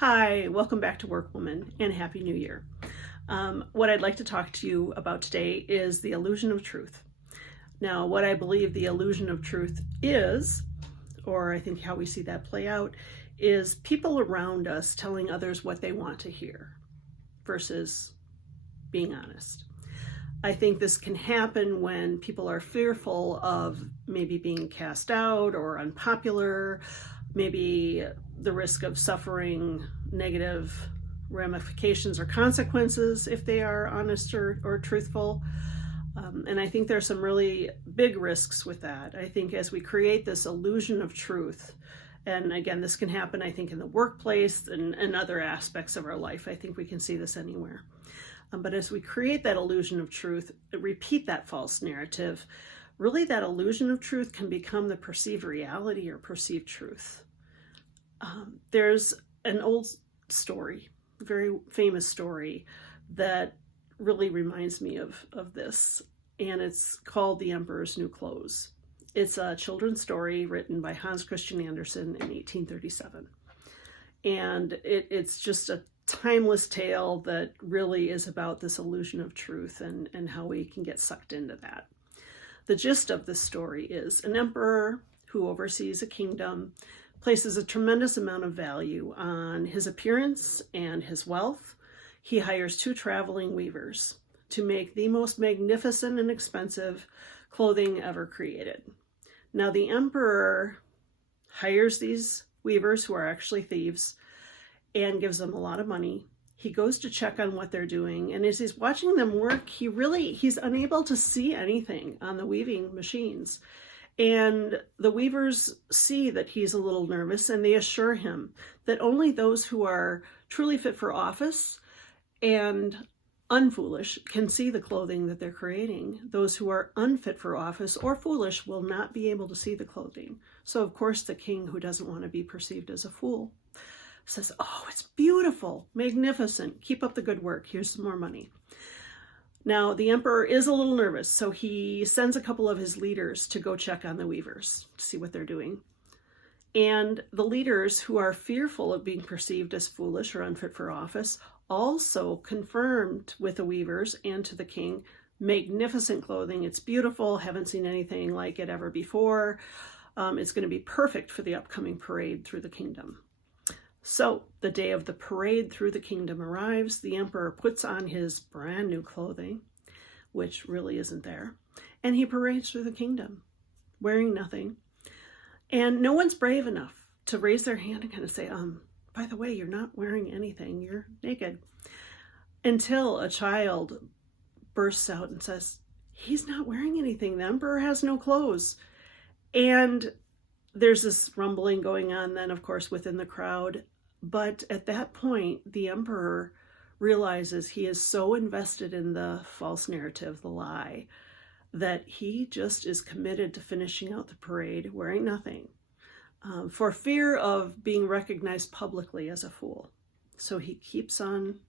Hi, welcome back to Workwoman and Happy New Year. What I'd like to talk to you about today is the illusion of truth. Now, what I believe the illusion of truth is, or I think how we see that play out, is people around us telling others what they want to hear versus being honest. I think this can happen when people are fearful of maybe being cast out or unpopular, maybe the risk of suffering negative ramifications or consequences if they are honest or truthful. And I think there's some really big risks with that. I think as we create this illusion of truth, and again, this can happen, I think, in the workplace and other aspects of our life. I think we can see this anywhere. But as we create that illusion of truth, repeat that false narrative, really that illusion of truth can become the perceived reality or perceived truth. There's an old story, very famous story, that really reminds me of this, and it's called The Emperor's New Clothes. It's a children's story written by Hans Christian Andersen in 1837. And it's just a timeless tale that really is about this illusion of truth and how we can get sucked into that. The gist of this story is an emperor who oversees a kingdom places a tremendous amount of value on his appearance and his wealth. He hires two traveling weavers to make the most magnificent and expensive clothing ever created. Now, the emperor hires these weavers, who are actually thieves, and gives them a lot of money. He goes to check on what they're doing, and as he's watching them work, he's unable to see anything on the weaving machines. And the weavers see that he's a little nervous, and they assure him that only those who are truly fit for office and unfoolish can see the clothing that they're creating. Those who are unfit for office or foolish will not be able to see the clothing. So, of course, the king, who doesn't want to be perceived as a fool, says, "Oh, it's beautiful, magnificent. Keep up the good work. Here's some more money." Now, the emperor is a little nervous, so he sends a couple of his leaders to go check on the weavers to see what they're doing. And the leaders, who are fearful of being perceived as foolish or unfit for office, also confirmed with the weavers and to the king, magnificent clothing. It's beautiful. Haven't seen anything like it ever before. It's going to be perfect for the upcoming parade through the kingdom. So the day of the parade through the kingdom arrives. The emperor puts on his brand new clothing, which really isn't there, and he parades through the kingdom wearing nothing. And no one's brave enough to raise their hand and kind of say, by the way, you're not wearing anything, you're naked. Until a child bursts out and says, he's not wearing anything, the emperor has no clothes. And there's this rumbling going on then, of course, within the crowd. But at that point, the emperor realizes he is so invested in the false narrative, the lie, that he just is committed to finishing out the parade wearing nothing, for fear of being recognized publicly as a fool. So he keeps on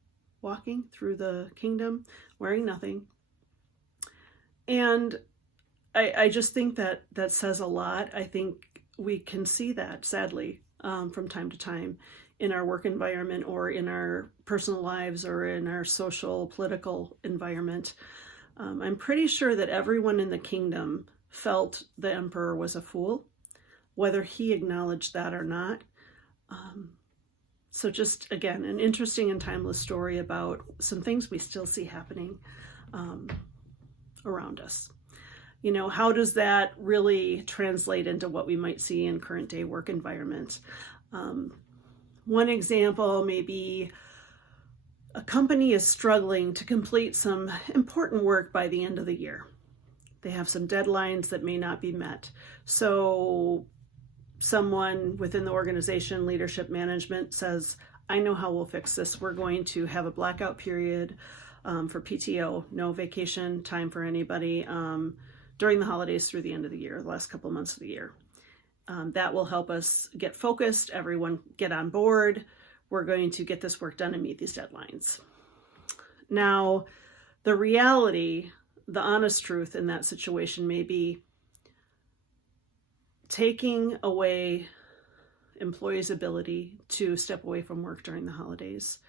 walking through the kingdom wearing nothing. And I just think that says a lot. I think we can see that, sadly, from time to time in our work environment or in our personal lives or in our social, political environment. I'm pretty sure that everyone in the kingdom felt the emperor was a fool, whether he acknowledged that or not. So just, again, an interesting and timeless story about some things we still see happening around us. You know, how does that really translate into what we might see in current day work environments? One example may be a company is struggling to complete some important work by the end of the year. They have some deadlines that may not be met. So someone within the organization, leadership management, says, I know how we'll fix this. We're going to have a blackout period for PTO, no vacation time for anybody, during the holidays through the end of the year, the last couple of months of the year. That will help us get focused, everyone get on board. We're going to get this work done and meet these deadlines. Now, the reality, the honest truth in that situation may be taking away employees' ability to step away from work during the holidays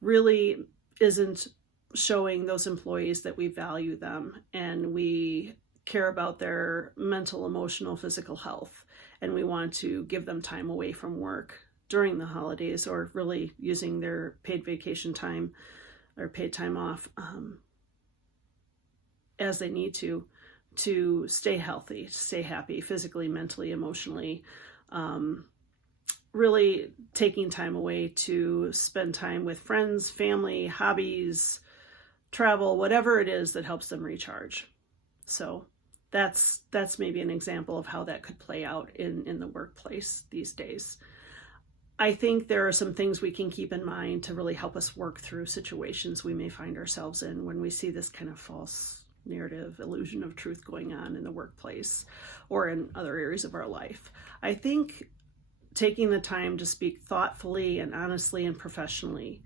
really isn't showing those employees that we value them and we care about their mental, emotional, physical health, and we want to give them time away from work during the holidays, or really using their paid vacation time or paid time off as they need to stay healthy, to stay happy, physically, mentally, emotionally, really taking time away to spend time with friends, family, hobbies, travel, whatever it is that helps them recharge. So that's maybe an example of how that could play out in the workplace these days. I think there are some things we can keep in mind to really help us work through situations we may find ourselves in when we see this kind of false narrative, illusion of truth going on in the workplace or in other areas of our life. I think taking the time to speak thoughtfully and honestly and professionally,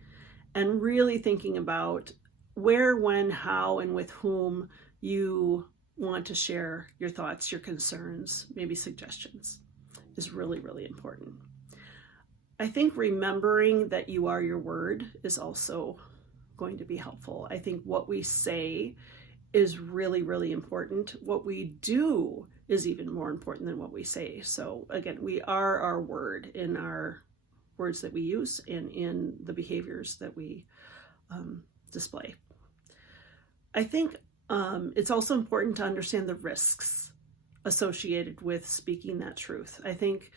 and really thinking about where, when, how, and with whom you want to share your thoughts, your concerns, maybe suggestions, is really, really important. I think remembering that you are your word is also going to be helpful. I think what we say is really, really important. What we do is even more important than what we say. So again, we are our word in our words that we use and in the behaviors that we display. I think it's also important to understand the risks associated with speaking that truth. I think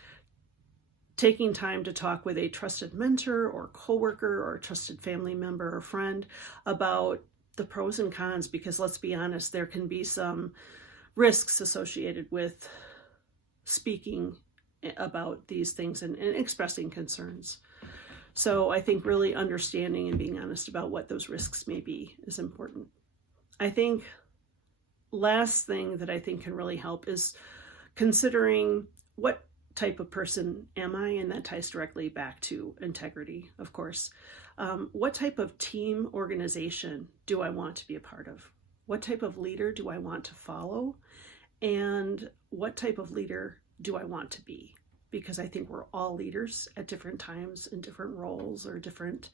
taking time to talk with a trusted mentor or coworker or a trusted family member or friend about the pros and cons, because let's be honest, there can be some risks associated with speaking about these things and expressing concerns. So I think really understanding and being honest about what those risks may be is important. I think last thing that I think can really help is considering what type of person am I, and that ties directly back to integrity, of course. What type of team organization do I want to be a part of? What type of leader do I want to follow? And what type of leader do I want to be? Because I think we're all leaders at different times in different roles or different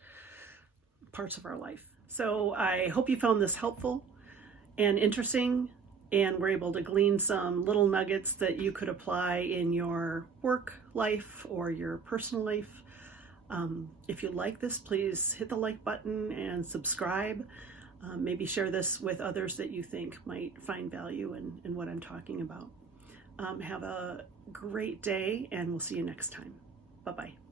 parts of our life. So I hope you found this helpful and interesting, and we're able to glean some little nuggets that you could apply in your work life or your personal life. If you like this, please hit the like button and subscribe. Maybe share this with others that you think might find value in what I'm talking about. Have a great day, and we'll see you next time. Bye-bye.